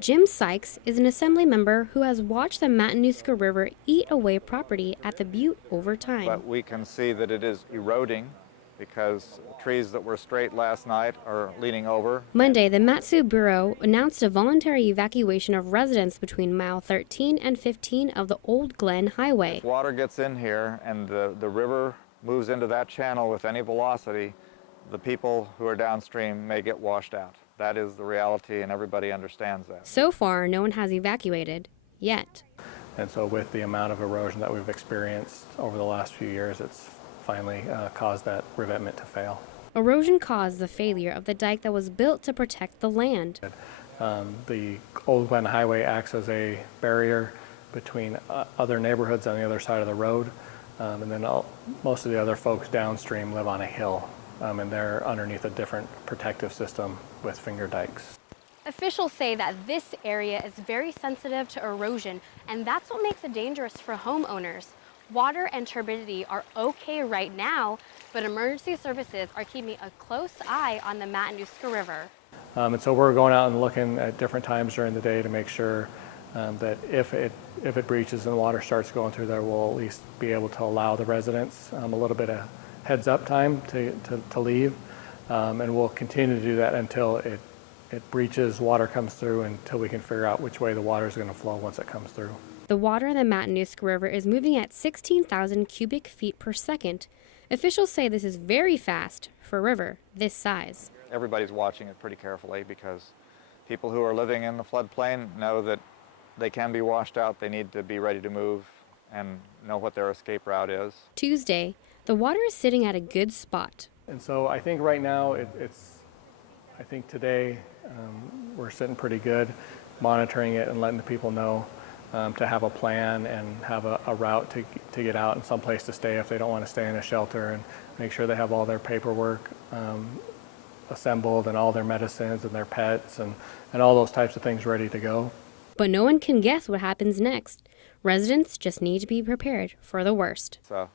Jim Sykes is an assembly member who has watched the Matanuska River eat away property at the butte over time. But we can see that it is eroding because trees that were straight last night are leaning over. Monday, the Mat-Su Bureau announced a voluntary evacuation of residents between mile 13 and 15 of the Old Glen Highway. If water gets in here and the river moves into that channel with any velocity, the people who are downstream may get washed out. That is the reality, and everybody understands that. So far, no one has evacuated yet. And so with the amount of erosion that we've experienced over the last few years, it's finally caused that revetment to fail. Erosion caused the failure of the dike that was built to protect the land. The Old Glen Highway acts as a barrier between other neighborhoods on the other side of the road, and then most of the other folks downstream live on a hill, and they're underneath a different protective system with finger dikes. Officials say that this area is very sensitive to erosion, and that's what makes it dangerous for homeowners. Water and turbidity are okay right now, but emergency services are keeping a close eye on the Matanuska River. And so we're going out and looking at different times during the day to make sure that if it breaches and water starts going through there, we'll at least be able to allow the residents a little bit of heads up time to leave. And we'll continue to do that until it breaches, water comes through, until we can figure out which way the water is going to flow once it comes through. The water in the Matanuska River is moving at 16,000 cubic feet per second. Officials say this is very fast for a river this size. Everybody's watching it pretty carefully because people who are living in the floodplain know that they can be washed out. They need to be ready to move and know what their escape route is. Tuesday, the water is sitting at a good spot. And so I think right now I think today we're sitting pretty good, monitoring it and letting the people know to have a plan and have a route to get out and someplace to stay if they don't want to stay in a shelter, and make sure they have all their paperwork assembled and all their medicines and their pets and all those types of things ready to go. But no one can guess what happens next. Residents just need to be prepared for the worst. So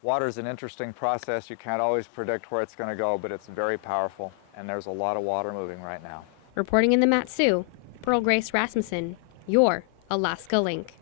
water is an interesting process. You can't always predict where it's going to go, but it's very powerful, and there's a lot of water moving right now. Reporting in the Mat-Su, Pearl Grace Rasmussen, your Alaska Link.